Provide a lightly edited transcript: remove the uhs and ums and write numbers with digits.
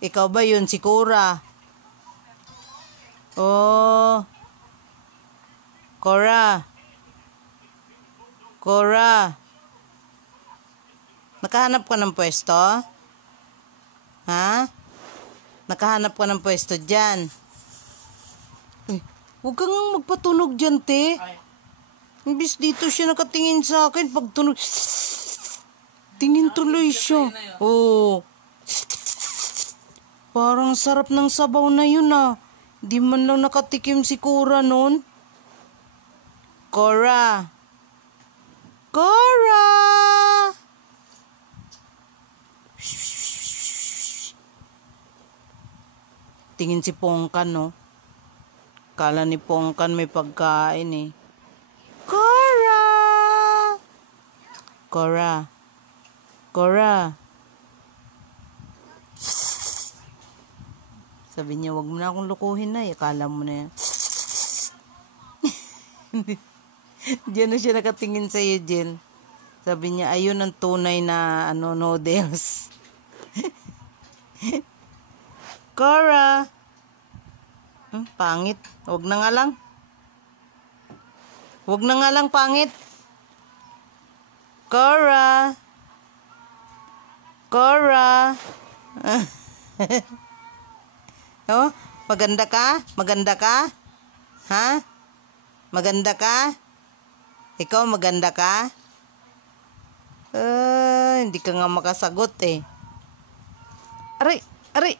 Ikaw ba yun, si Cora? Oh. Cora. Cora. Nakahanap ka ng pwesto? Ha? Nakahanap ka ng pwesto dyan? Uy, huwag kang magpatunog dyan, te. Imbis dito siya nakatingin sa akin. Pag tunog, tingin tuloy siya. Oo. Parang sarap ng sabaw na yun ah. Di man lang nakatikim si Cora nun. Cora. Cora. Tingin si Pongkan, no? Kala ni Pongkan may pagkain eh. Cora! Cora. Cora. Sabi niya, wag mo na akong lukuhin na. Akala mo na yan. Diyan na siya nakatingin sa'yo, Jen. Sabi niya, ayun ang tunay na noodles. Cora. Pangit. Wag na nga lang. Wag na nga lang, pangit. Cora. Cora. Oh, maganda ka? Maganda ka? Ha? Maganda ka? Ikaw maganda ka? Hindi ka nga makasagot eh. Aray, aray.